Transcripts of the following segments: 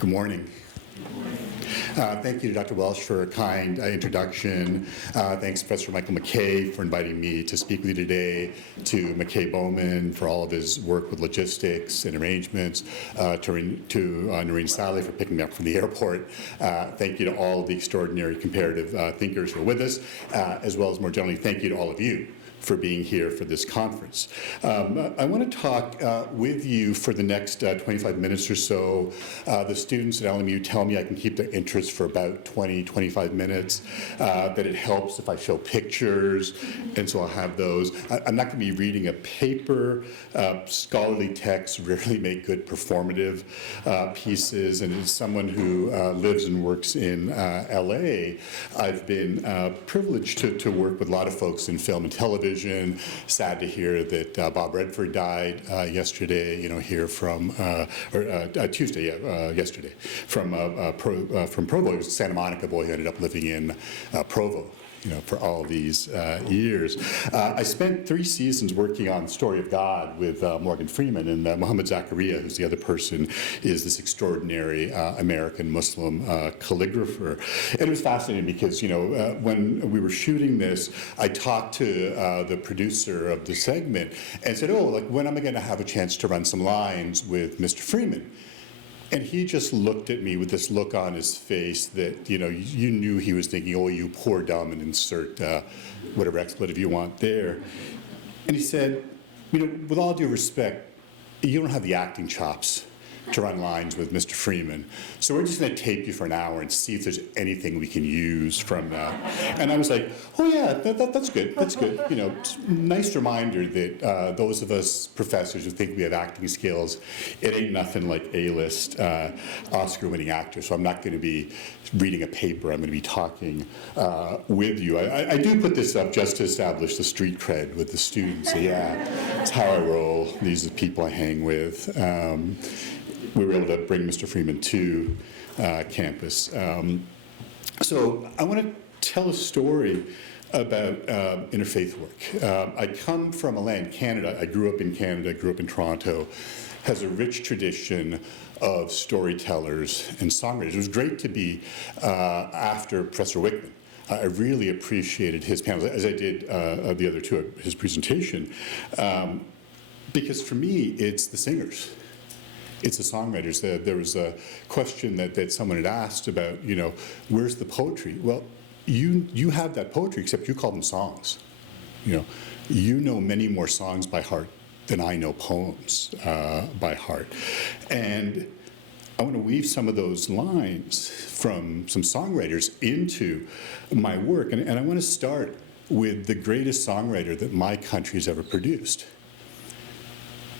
Good morning. Thank you to Dr. Welsh for a kind introduction. Thanks, Professor Michael McKay, for inviting me to speak with you today, to McKay Bowman for all of his work with logistics and arrangements, to Noreen Sally for picking me up from the airport. Thank you to all the extraordinary comparative thinkers who are with us, as well as more generally, thank you to all of you for being here for this conference. I want to talk with you for the next 25 minutes or so. The students at LMU tell me I can keep their interest for about 20, 25 minutes, that it helps if I show pictures, and so I'll have those. I'm not going to be reading a paper. Scholarly texts rarely make good performative pieces, and as someone who lives and works in LA, I've been privileged to work with a lot of folks in film and television. Sad to hear that Bob Redford died yesterday. Here from Tuesday, yesterday from Provo. He was a Santa Monica boy who ended up living in Provo. For all these years. I spent 3 seasons working on The Story of God with Morgan Freeman, and Muhammad Zakaria, who's the other person, is this extraordinary American Muslim calligrapher. And it was fascinating because, when we were shooting this, I talked to the producer of the segment and said, when am I going to have a chance to run some lines with Mr. Freeman? And he just looked at me with this look on his face that, you knew he was thinking, oh, you poor dumb, and insert whatever expletive you want there. And he said, with all due respect, you don't have the acting chops to run lines with Mr. Freeman. So we're just going to tape you for an hour and see if there's anything we can use from that. And I was like, oh yeah, that's good. That's good. Nice reminder that those of us professors who think we have acting skills, it ain't nothing like A-list Oscar-winning actors. So I'm not going to be reading a paper. I'm going to be talking with you. I do put this up just to establish the street cred with the students. So yeah, it's how I roll. These are the people I hang with. We were able to bring Mr. Freeman to campus. So I want to tell a story about interfaith work. I come from a land, Canada. I grew up in Canada, grew up in Toronto, has a rich tradition of storytellers and songwriters. It was great to be after Professor Wickman. I really appreciated his panels, as I did the other two, his presentation, because for me, it's the singers. It's the songwriters. There was a question that someone had asked about, where's the poetry? Well, you have that poetry, except you call them songs. You know many more songs by heart than I know poems by heart. And I want to weave some of those lines from some songwriters into my work. And I want to start with the greatest songwriter that my country has ever produced.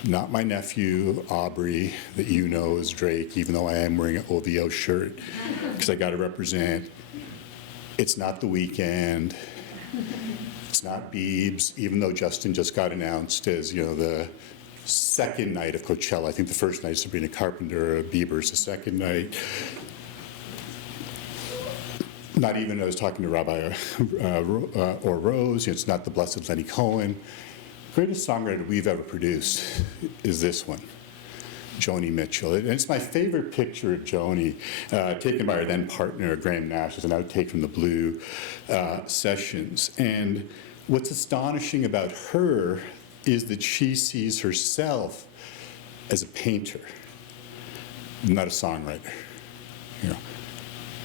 Not my nephew, Aubrey, that you know as Drake, even though I am wearing an OVO shirt, because I got to represent. It's not The Weeknd. It's not Biebs, even though Justin just got announced as, the second night of Coachella. I think the first night is Sabrina Carpenter, Bieber's the second night. Not even, I was talking to Rabbi or Rose, it's not the Blessed Lenny Cohen. The greatest songwriter we've ever produced is this one, Joni Mitchell. And it's my favorite picture of Joni, taken by her then partner, Graham Nash, as an outtake from the Blue Sessions. And what's astonishing about her is that she sees herself as a painter, not a songwriter.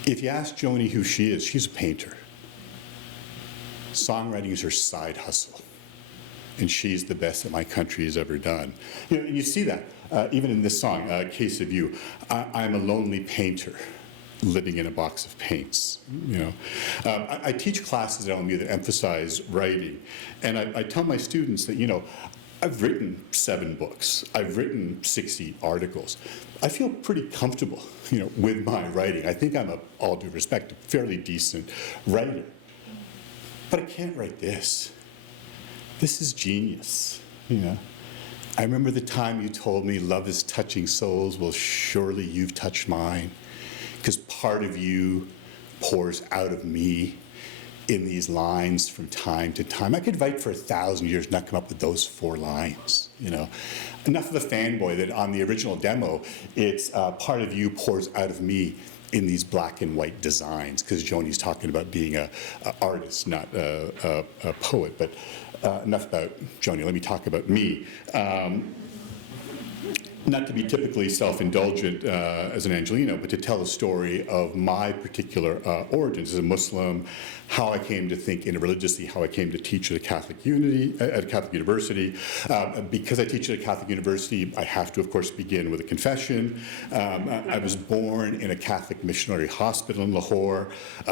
If you ask Joni who she is, she's a painter. Songwriting is her side hustle. And she's the best that my country has ever done. You see that even in this song, Case of You. I'm a lonely painter living in a box of paints. I teach classes at LMU that emphasize writing, and I tell my students that I've written 7 books. I've written 60 articles. I feel pretty comfortable, with my writing. I think I'm, all due respect, a fairly decent writer, but I can't write this. This is genius, I remember the time you told me love is touching souls. Well, surely you've touched mine, because part of you pours out of me in these lines from time to time. I could write for 1,000 years and not come up with those 4 lines, you know. Enough of a fanboy that on the original demo, it's part of you pours out of me in these black and white designs, because Joni's talking about being an artist, not a poet. But enough about Joni, let me talk about me. Not to be typically self-indulgent as an Angelino, but to tell a story of my particular origins as a Muslim, how I came to think interreligiously, how I came to teach at a Catholic university. Because I teach at a Catholic university, I have to, of course, begin with a confession. I was born in a Catholic missionary hospital in Lahore,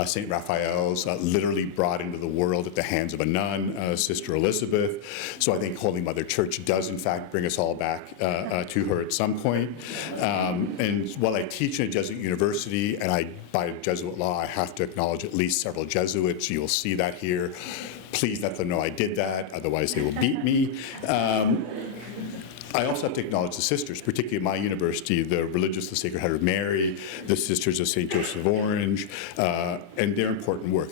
St. Raphael's, literally brought into the world at the hands of a nun, Sister Elizabeth. So I think Holy Mother Church does, in fact, bring us all back to her at some point. And while I teach in a Jesuit university, and by Jesuit law, I have to acknowledge at least several Jesuits. You'll see that here. Please let them know I did that, otherwise they will beat me. I also have to acknowledge the sisters, particularly at my university, the Religious of the Sacred Heart of Mary, the Sisters of St. Joseph of Orange, and their important work,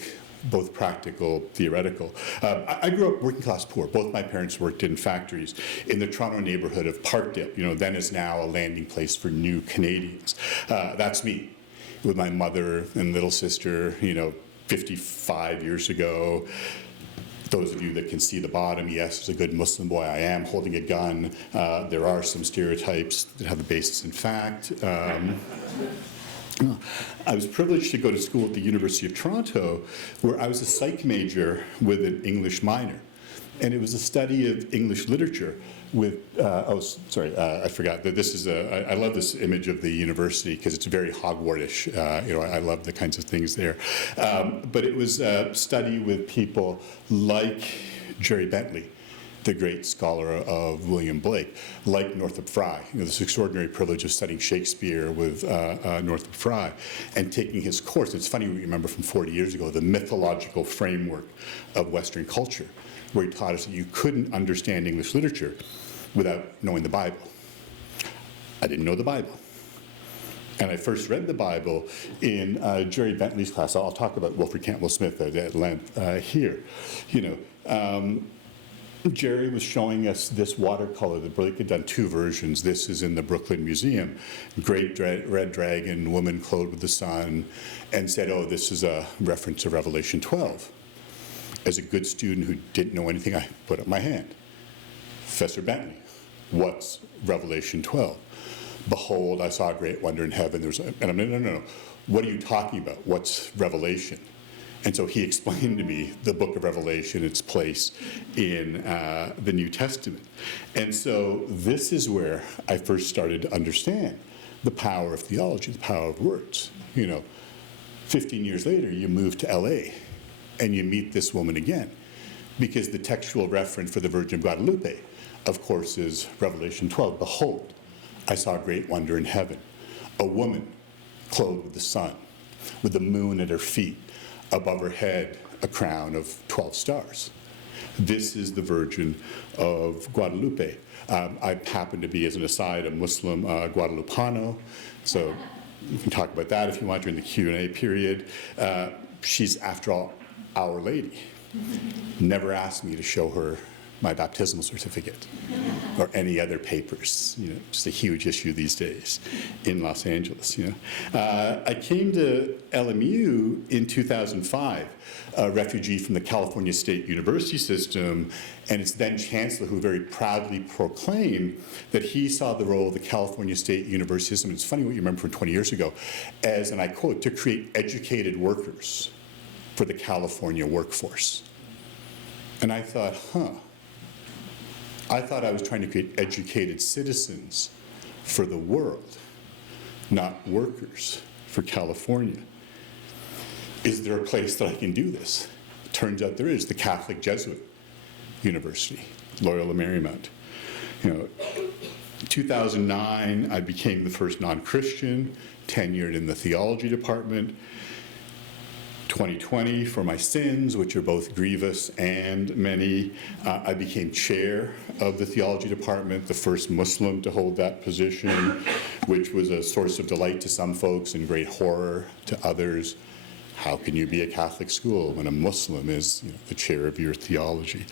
both practical, theoretical. I grew up working class poor. Both my parents worked in factories in the Toronto neighborhood of Parkdale, you know, then is now a landing place for new Canadians. That's me, with my mother and little sister, you know, 55 years ago. Those of you that can see the bottom, yes, as a good Muslim boy, I am holding a gun. There are some stereotypes that have a basis in fact. I was privileged to go to school at the University of Toronto, where I was a psych major with an English minor. And it was a study of English literature with, I forgot that this is I love this image of the university because it's very Hogwartish. You know, I love the kinds of things there. But it was a study with people like Jerry Bentley, the great scholar of William Blake, like Northrop Frye. You know, this extraordinary privilege of studying Shakespeare with Northrop Frye and taking his course. It's funny, we remember from 40 years ago, the mythological framework of Western culture, where he taught us that you couldn't understand English literature without knowing the Bible. I didn't know the Bible. And I first read the Bible in Jerry Bentley's class. I'll talk about Wilfred Cantwell Smith at length here. You know, Jerry was showing us this watercolor. The Blake had done 2 versions. This is in the Brooklyn Museum. Great red dragon, woman clothed with the sun, and said, oh, this is a reference to Revelation 12. As a good student who didn't know anything, I put up my hand. Professor Bentley, what's Revelation 12? Behold, I saw a great wonder in heaven. And I'm no. What are you talking about? What's Revelation? And so he explained to me the book of Revelation, its place in the New Testament. And so this is where I first started to understand the power of theology, the power of words. You know, 15 years later, you move to LA and you meet this woman again, because the textual reference for the Virgin of Guadalupe, of course, is Revelation 12. Behold, I saw a great wonder in heaven, a woman clothed with the sun, with the moon at her feet, above her head a crown of 12 stars. This is the Virgin of Guadalupe. I happen to be, as an aside, a Muslim Guadalupano, so you can talk about that if you want during the Q&A period. She's, after all, Our Lady. Never asked me to show her my baptismal certificate or any other papers. You know, just a huge issue these days in Los Angeles. You know, I came to LMU in 2005, a refugee from the California State University system, and its then chancellor, who very proudly proclaimed that he saw the role of the California State University system. It's funny what you remember from 20 years ago, as, and I quote, to create educated workers for the California workforce. And I thought, I thought I was trying to create educated citizens for the world, not workers for California. Is there a place that I can do this? Turns out there is, the Catholic Jesuit University, Loyola Marymount. You know, 2009, I became the first non-Christian, tenured in the theology department. 2020, for my sins, which are both grievous and many, I became chair of the theology department, the first Muslim to hold that position, which was a source of delight to some folks and great horror to others. how can you be a Catholic school when a Muslim is the chair of your theology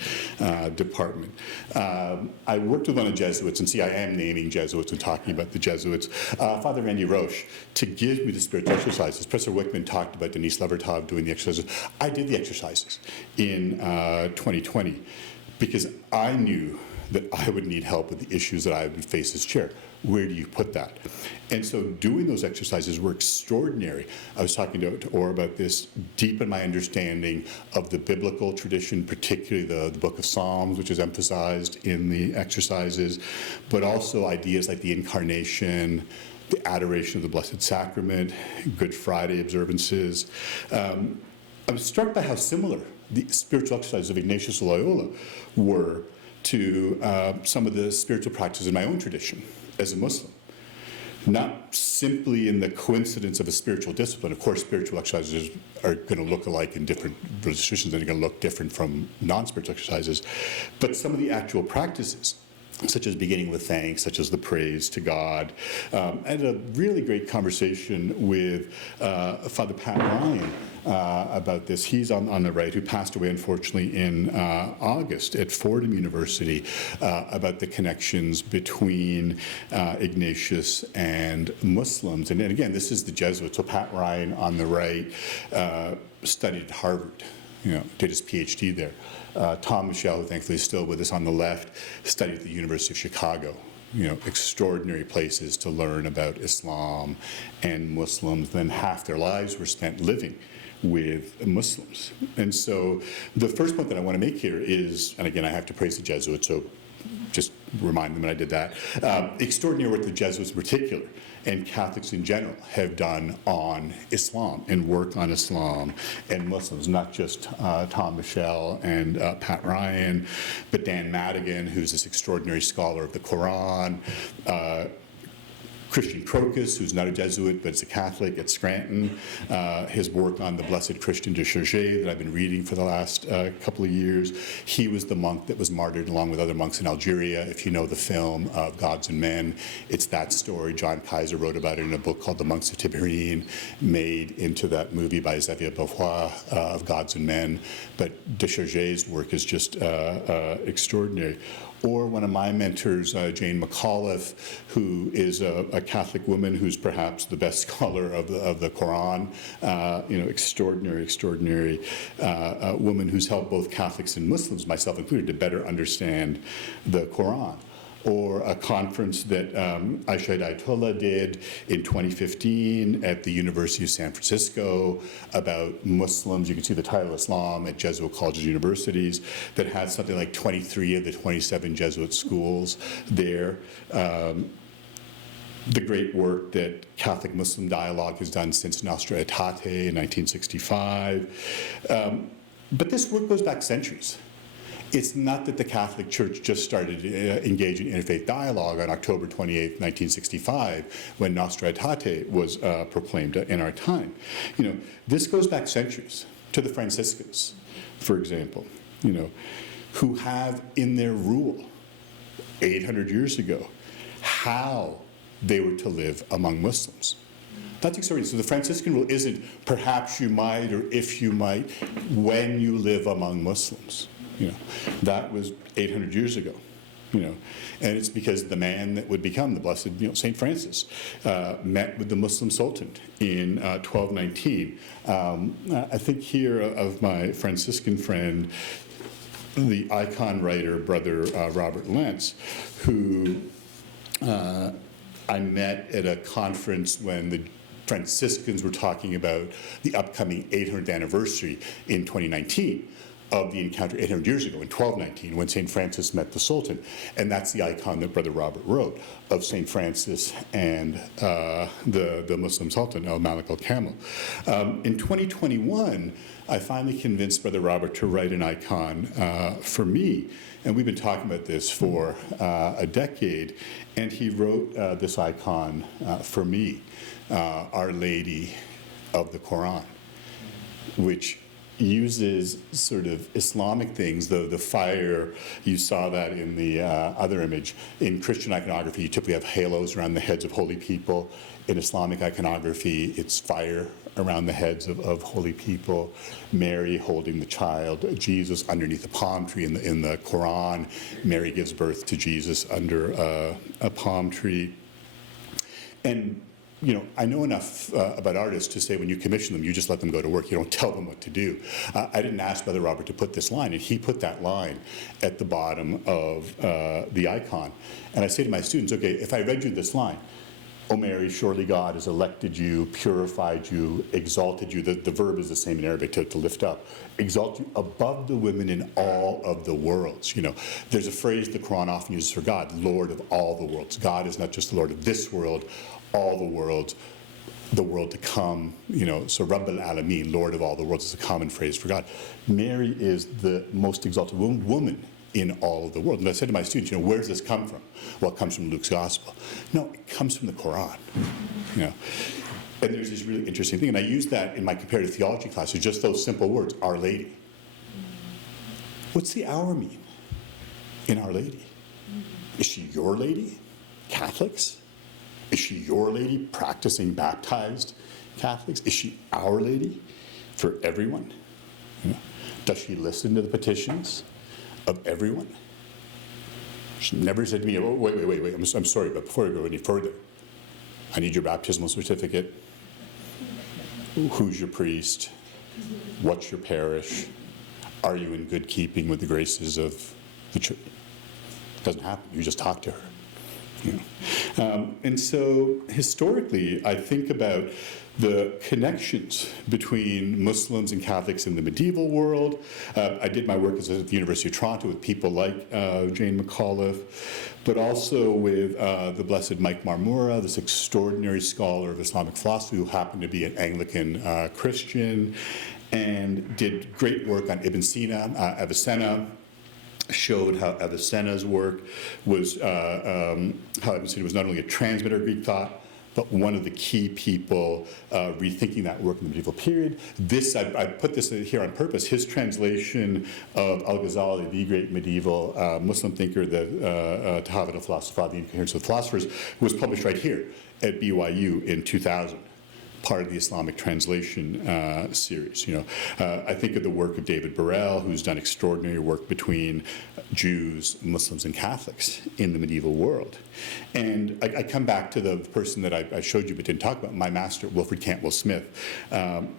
department? I worked with one of the Jesuits, and see, I am naming Jesuits and talking about the Jesuits, Father Randy Roche, to give me the spiritual exercises. Professor Wickman talked about Denise Levertov doing the exercises. I did the exercises in 2020 because I knew that I would need help with the issues that I would face as chair. Where do you put that? And so doing those exercises were extraordinary. I was talking to Orr about this, deepen my understanding of the biblical tradition, particularly the book of Psalms, which is emphasized in the exercises, but also ideas like the incarnation, the adoration of the Blessed Sacrament, Good Friday observances. I was struck by how similar the spiritual exercises of Ignatius of Loyola were to some of the spiritual practices in my own tradition as a Muslim. Not simply in the coincidence of a spiritual discipline. Of course, spiritual exercises are going to look alike in different religious traditions, and they're going to look different from non-spiritual exercises. But some of the actual practices, such as beginning with thanks, such as the praise to God. I had a really great conversation with Father Pat Ryan about this. He's on the right, who passed away, unfortunately, in August at Fordham University, about the connections between Ignatius and Muslims. And again, this is the Jesuits. So Pat Ryan on the right studied at Harvard, did his PhD there. Tom Michel, who thankfully is still with us on the left, studied at the University of Chicago. Extraordinary places to learn about Islam and Muslims. Then half their lives were spent living with Muslims. And so the first point that I want to make here is, and again, I have to praise the Jesuits, so just remind them that I did that. Extraordinary what the Jesuits in particular and Catholics in general have done on Islam and work on Islam and Muslims, not just Tom Michel and Pat Ryan, but Dan Madigan, who's this extraordinary scholar of the Quran, Christian Crocus, who's not a Jesuit, but is a Catholic at Scranton, his work on the Blessed Christian de Churget that I've been reading for the last couple of years. He was the monk that was martyred along with other monks in Algeria. If you know the film Gods and Men, it's that story. John Kaiser wrote about it in a book called The Monks of Tiberine, made into that movie by Xavier Beauvoir of Gods and Men. But de Churget's work is just extraordinary. Or one of my mentors, Jane McAuliffe, who is a Catholic woman who's perhaps the best scholar of the Quran, extraordinary woman who's helped both Catholics and Muslims, myself included, to better understand the Quran. Or a conference that Aisha Ayatollah did in 2015 at the University of San Francisco about Muslims. You can see the title Islam at Jesuit colleges and universities, that had something like 23 of the 27 Jesuit schools there. The great work that Catholic-Muslim dialogue has done since Nostra Aetate in 1965. But this work goes back centuries. It's not that the Catholic Church just started engaging in interfaith dialogue on October 28, 1965, when Nostra Aetate was proclaimed in our time. This goes back centuries to the Franciscans, for example, who have in their rule 800 years ago how they were to live among Muslims. That's extraordinary. So the Franciscan rule isn't perhaps you might or if you might, when you live among Muslims. That was 800 years ago, and it's because the man that would become the Blessed, St. Francis, met with the Muslim Sultan in 1219. I think here of my Franciscan friend, the icon writer, Brother Robert Lentz, who I met at a conference when the Franciscans were talking about the upcoming 800th anniversary in 2019. Of the encounter 800 years ago in 1219 when St. Francis met the Sultan. And that's the icon that Brother Robert wrote of St. Francis and the Muslim Sultan, al-Malik al-Kamil. In 2021, I finally convinced Brother Robert to write an icon for me. And we've been talking about this for a decade. And he wrote this icon for me, Our Lady of the Quran, which uses sort of Islamic things, the fire, you saw that in the other image. In Christian iconography, you typically have halos around the heads of holy people. In Islamic iconography, it's fire around the heads of holy people, Mary holding the child, Jesus underneath a palm tree. In the Quran, Mary gives birth to Jesus under a palm tree. And I know enough about artists to say when you commission them, you just let them go to work. You don't tell them what to do. I didn't ask Brother Robert to put this line, and he put that line at the bottom of the icon. And I say to my students, okay, if I read you this line, O Mary, surely God has elected you, purified you, exalted you. The verb is the same in Arabic, to lift up. Exalt you above the women in all of the worlds. There's a phrase the Quran often uses for God, Lord of all the worlds. God is not just the Lord of this world, all the world to come. So Rabb al-Alameen, Lord of all the worlds, is a common phrase for God. Mary is the most exalted woman in all of the world. And I said to my students, where does this come from? Well, it comes from Luke's gospel. No, it comes from the Quran. And there's this really interesting thing, and I use that in my comparative theology classes, just those simple words, Our Lady. What's the our mean in Our Lady? Is she your lady? Catholics? Is she your lady, practicing baptized Catholics? Is she our lady for everyone? Does she listen to the petitions of everyone? She never said to me, oh, wait, I'm sorry, but before I go any further, I need your baptismal certificate. Who's your priest? What's your parish? Are you in good keeping with the graces of the church? It doesn't happen. You just talk to her. And so historically, I think about the connections between Muslims and Catholics in the medieval world. I did my work at the University of Toronto with people like Jane McAuliffe, but also with the Blessed Mike Marmura, this extraordinary scholar of Islamic philosophy who happened to be an Anglican Christian, and did great work on Ibn Sina, Avicenna. Showed how Avicenna's work was, how Ibn Sina was not only a transmitter of Greek thought, but one of the key people rethinking that work in the medieval period. I put this here on purpose. His translation of Al-Ghazali, the great medieval Muslim thinker, the Tahavat al-Philosopha, the Incoherence of the Philosophers, was published right here at BYU in 2000. Part of the Islamic translation series. I think of the work of David Burrell, who's done extraordinary work between Jews, Muslims, and Catholics in the medieval world. And I come back to the person that I showed you but didn't talk about, my master, Wilfred Cantwell Smith,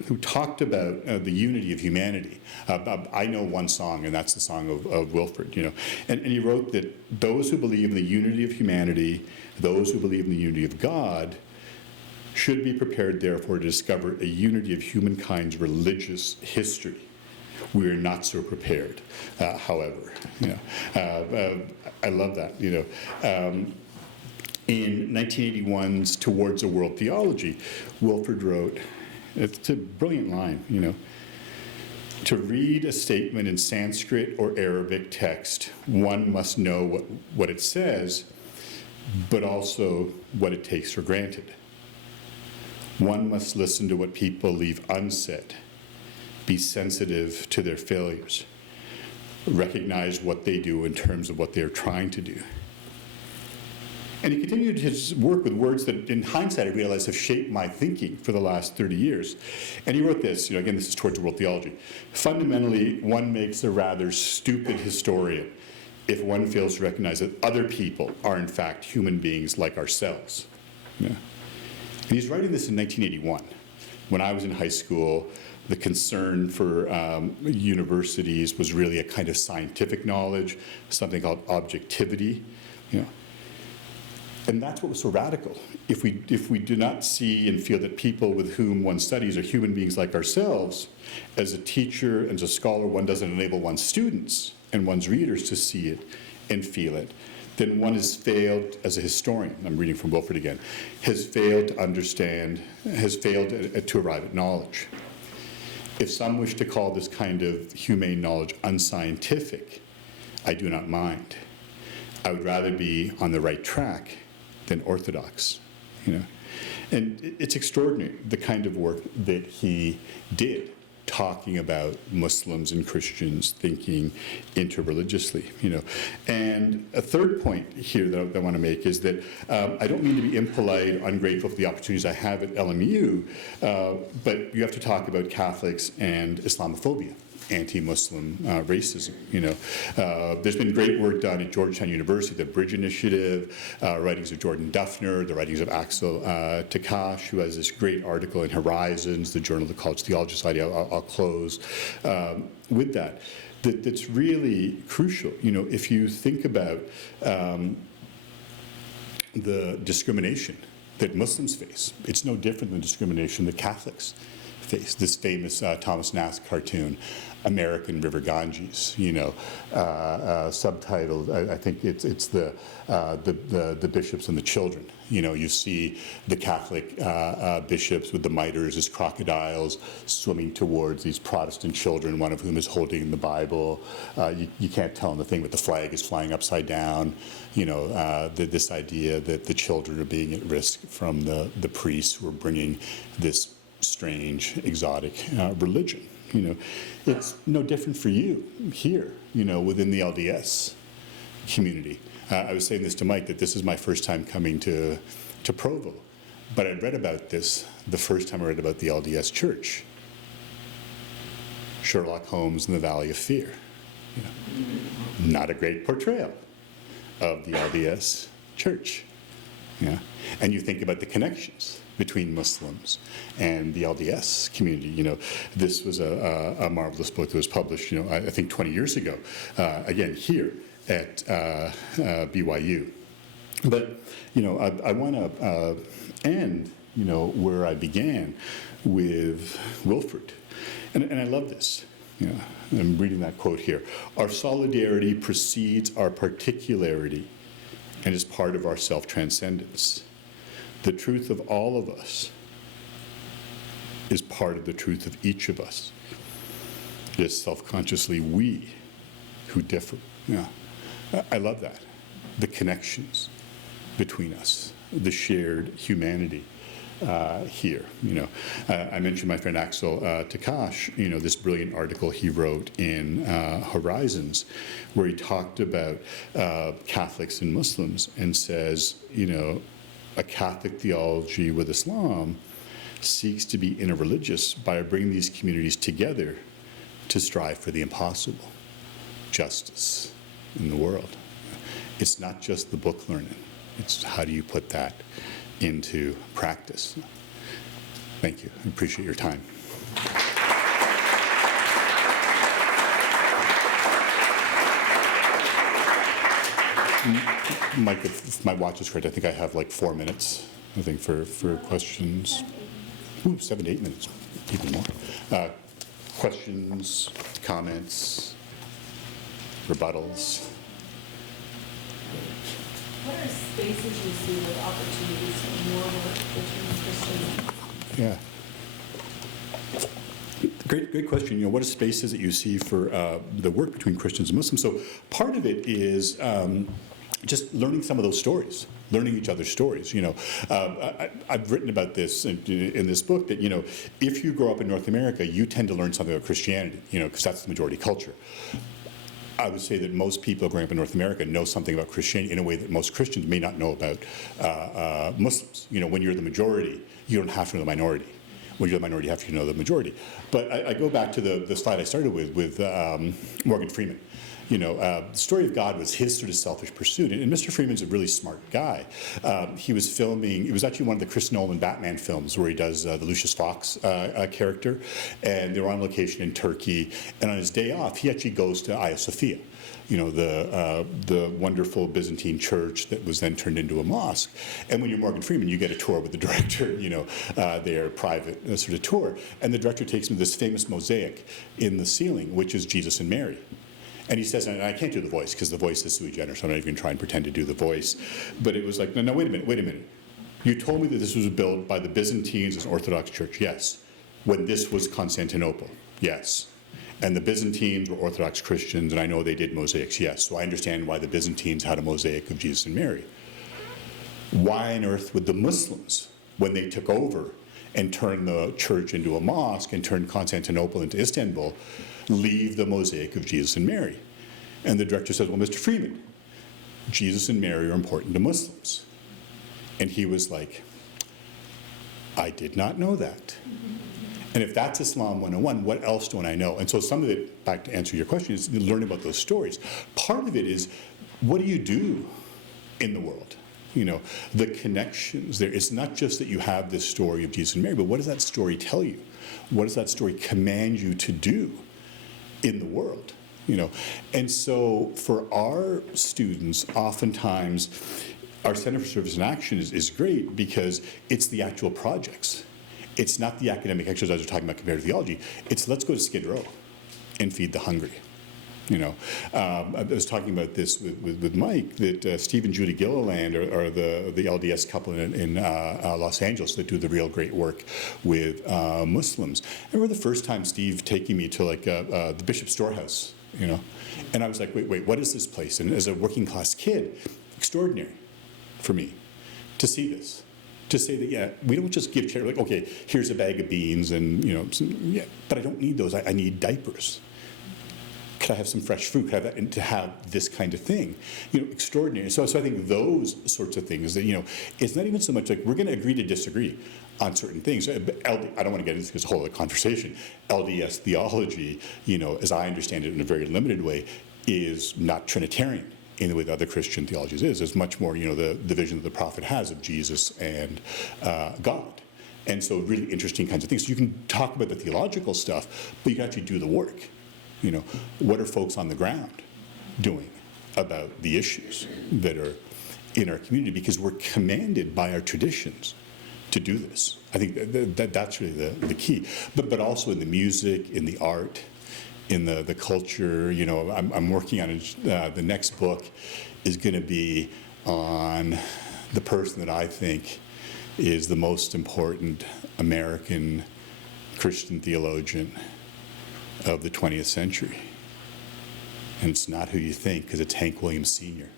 who talked about the unity of humanity. I know one song, and that's the song of Wilfred. And he wrote that those who believe in the unity of humanity, those who believe in the unity of God, should be prepared, therefore, to discover a unity of humankind's religious history. We are not so prepared, however. I love that. In 1981's Towards a World Theology, Wilfred wrote, it's a brilliant line, to read a statement in Sanskrit or Arabic text, one must know what it says, but also what it takes for granted. One must listen to what people leave unsaid, be sensitive to their failures, recognize what they do in terms of what they're trying to do. And he continued his work with words that, in hindsight, I realize have shaped my thinking for the last 30 years. And he wrote this, again, this is Towards World Theology. Fundamentally, one makes a rather stupid historian if one fails to recognize that other people are, in fact, human beings like ourselves. And he's writing this in 1981. When I was in high school, the concern for universities was really a kind of scientific knowledge, something called objectivity. And that's what was so radical. If we do not see and feel that people with whom one studies are human beings like ourselves, as a teacher and as a scholar, one doesn't enable one's students and one's readers to see it and feel it, then one has failed as a historian, I'm reading from Wilfred again, has failed to understand, has failed to arrive at knowledge. If some wish to call this kind of humane knowledge unscientific, I do not mind. I would rather be on the right track than orthodox, And it's extraordinary, the kind of work that he did talking about Muslims and Christians thinking interreligiously, And a third point here that I want to make is that I don't mean to be impolite, ungrateful for the opportunities I have at LMU, but you have to talk about Catholics and Islamophobia, anti-Muslim racism. There's been great work done at Georgetown University, the Bridge Initiative, writings of Jordan Duffner, the writings of Axel Takash, who has this great article in Horizons, the Journal of the College Theological Studies. I'll close with that. That's really crucial. If you think about the discrimination that Muslims face, it's no different than discrimination that Catholics face. This famous Thomas Nast cartoon, American River Ganges, subtitled, I think it's the bishops and the children. You see the Catholic bishops with the mitres as crocodiles swimming towards these Protestant children, one of whom is holding the Bible. You can't tell in the thing, but the flag is flying upside down. This idea that the children are being at risk from the priests who are bringing this strange, exotic religion. It's no different for you here, within the LDS community. I was saying this to Mike, that this is my first time coming to Provo, but I read about this the first time I read about the LDS Church. Sherlock Holmes in the Valley of Fear. Not a great portrayal of the LDS Church. And you think about the connections between Muslims and the LDS community. This was a marvelous book that was published, I think 20 years ago, again, here at BYU. But, I want to end, where I began with Wilford. And I love this. I'm reading that quote here. Our solidarity precedes our particularity and is part of our self-transcendence. The truth of all of us is part of the truth of each of us. It is self-consciously we who differ. I love that. The connections between us, the shared humanity here. I mentioned my friend Axel Takash, this brilliant article he wrote in Horizons, where he talked about Catholics and Muslims and says, a Catholic theology with Islam seeks to be interreligious by bringing these communities together to strive for the impossible, justice in the world. It's not just the book learning. It's how do you put that into practice. Thank you. I appreciate your time. Mike, if my watch is correct, I think I have like 4 minutes, I think, for questions. 7 to 8 minutes, even more. Questions, comments, rebuttals. What are spaces you see with opportunities for more work between Christians? Great question. What are spaces that you see for the work between Christians and Muslims? So part of it is just learning some of those stories, learning each other's stories. I've written about this in this book that, if you grow up in North America, you tend to learn something about Christianity, because that's the majority culture. I would say that most people growing up in North America know something about Christianity in a way that most Christians may not know about Muslims. When you're the majority, you don't have to know the minority. When you're the minority, you have to know the majority. But I go back to the slide I started with Morgan Freeman. The story of God was his sort of selfish pursuit. And Mr. Freeman's a really smart guy. He was filming, it was actually one of the Chris Nolan Batman films where he does the Lucius Fox character. And they were on location in Turkey. And on his day off, he actually goes to Hagia Sophia, the wonderful Byzantine church that was then turned into a mosque. And when you're Morgan Freeman, you get a tour with the director, their private sort of tour. And the director takes him to this famous mosaic in the ceiling, which is Jesus and Mary. And he says, and I can't do the voice because the voice is sui generis, so I'm not even going to try and pretend to do the voice. But it was like, no, wait a minute. You told me that this was built by the Byzantines as an Orthodox church. Yes. When this was Constantinople. Yes. And the Byzantines were Orthodox Christians, and I know they did mosaics. Yes. So I understand why the Byzantines had a mosaic of Jesus and Mary. Why on earth would the Muslims, when they took over and turn the church into a mosque and turn Constantinople into Istanbul, leave the mosaic of Jesus and Mary. And the director says, well, Mr. Freeman, Jesus and Mary are important to Muslims. And he was like, I did not know that. And if that's Islam 101, what else don't I know? And so some of it, back to answer your question, is learning about those stories. Part of it is, what do you do in the world? You know, the connections there. It's not just that you have this story of Jesus and Mary, but what does that story tell you? What does that story command you to do in the world? You know, and so for our students, oftentimes, our Center for Service and Action is great because it's the actual projects. It's not the academic exercise we're talking about comparative theology. It's let's go to Skid Row and feed the hungry. You know, I was talking about this with Mike, that Steve and Judy Gilliland are the LDS couple in Los Angeles that do the real great work with Muslims. I remember the first time Steve taking me to like the Bishop's Storehouse, you know, and I was like, wait, what is this place? And as a working class kid, extraordinary for me to see this. To say that, yeah, we don't just give charity, like, okay, here's a bag of beans and, you know, yeah, but I don't need those. I need diapers. Could I have some fresh fruit? Could I have that? And to have this kind of thing, you know, extraordinary. So I think those sorts of things that, you know, it's not even so much like we're going to agree to disagree on certain things. I don't want to get into this whole conversation. LDS theology, you know, as I understand it in a very limited way, is not Trinitarian in the way that other Christian theologies is. It's much more, you know, the vision that the prophet has of Jesus and God. And so really interesting kinds of things. So you can talk about the theological stuff, but you can actually do the work. You know, what are folks on the ground doing about the issues that are in our community? Because we're commanded by our traditions to do this. I think that's really the key. But also in the music, in the art, in the culture. You know, I'm working on the next book is going to be on the person that I think is the most important American Christian theologian of the 20th century. And it's not who you think, because it's Hank Williams Sr.,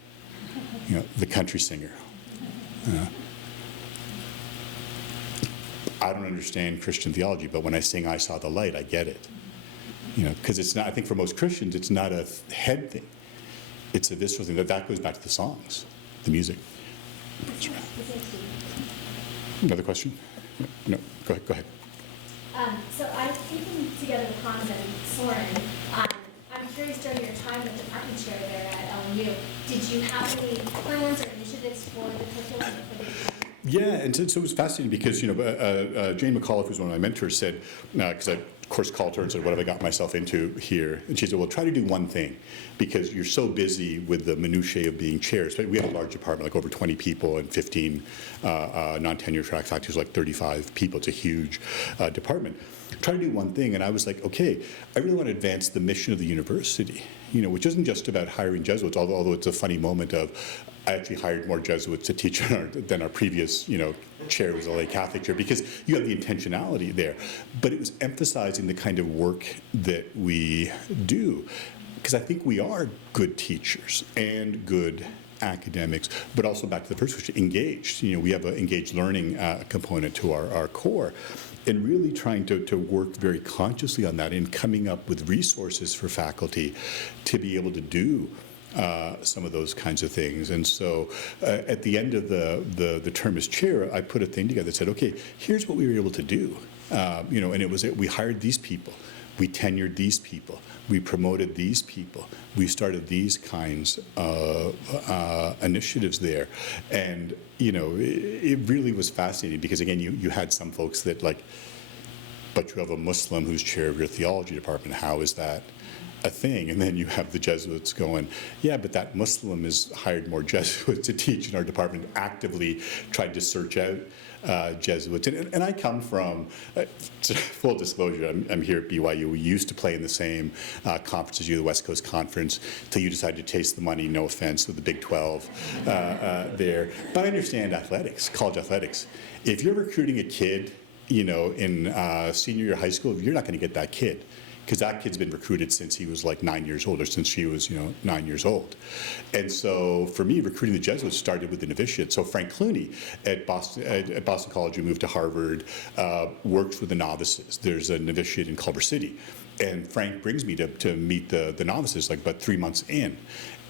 you know, the country singer. I don't understand Christian theology, but when I sing I Saw the Light, I get it. You know, because it's not, I think for most Christians, it's not a head thing. It's a visceral thing. That goes back to the songs, the music. That's right. Another question? No, go ahead. So I was thinking together with Hans and Soren. I'm curious, during your time as department chair there at LMU, did you have any plans or initiatives for the curriculum or for the Yeah, and so it was fascinating because, you know, Jane McAuliffe, who's one of my mentors, said, because I, of course, called her and said, what have I got myself into here? And she said, well, try to do one thing, because you're so busy with the minutiae of being chairs. But we have a large department, like over 20 people and 15 non-tenure track faculty, like 35 people. It's a huge department. Try to do one thing. And I was like, okay, I really want to advance the mission of the university, you know, which isn't just about hiring Jesuits, although it's a funny moment of, I actually hired more Jesuits to teach than our previous, you know, chair was a lay Catholic chair, because you have the intentionality there. But it was emphasizing the kind of work that we do, because I think we are good teachers and good academics, but also back to the first question, engaged. You know, we have an engaged learning component to our core, and really trying to work very consciously on that and coming up with resources for faculty to be able to do some of those kinds of things. And so at the end of the term as chair, I put a thing together that said, okay, here's what we were able to do. You know, and it was, we hired these people, we tenured these people, we promoted these people, we started these kinds of initiatives there. And, you know, it really was fascinating, because again, you had some folks that like, but you have a Muslim who's chair of your theology department, how is that a thing? And then you have the Jesuits going, yeah, but that Muslim has hired more Jesuits to teach in our department, actively tried to search out Jesuits. And I come from, full disclosure, I'm here at BYU. We used to play in the same conference as you, the West Coast Conference, until you decided to taste the money, no offense, with the Big 12 there. But I understand athletics, college athletics. If you're recruiting a kid, you know, in senior year of high school, you're not going to get that kid because that kid's been recruited since he was like 9 years old, or since she was 9 years old. And so for me, recruiting the Jesuits started with the novitiate. So Frank Clooney at Boston College, who moved to Harvard, works with the novices. There's a novitiate in Culver City. And Frank brings me to meet the novices, like about 3 months in.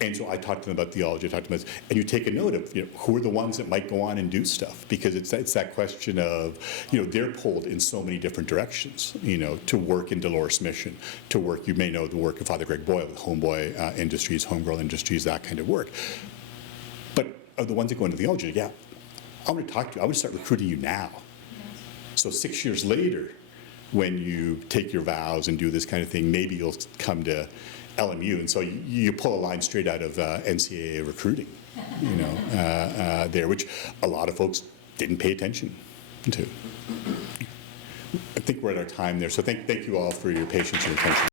And so I talked to them about theology, and you take a note of who are the ones that might go on and do stuff, because it's that question of, they're pulled in so many different directions, to work in Dolores Mission, to work, you may know the work of Father Greg Boyle with Homeboy Industries, Homegirl Industries, that kind of work. But of the ones that go into theology, yeah, I want to talk to you, I want to start recruiting you now. So 6 years later, when you take your vows and do this kind of thing, maybe you'll come to LMU, and so you pull a line straight out of NCAA recruiting, there, which a lot of folks didn't pay attention to. I think we're at our time there, so thank you all for your patience and attention.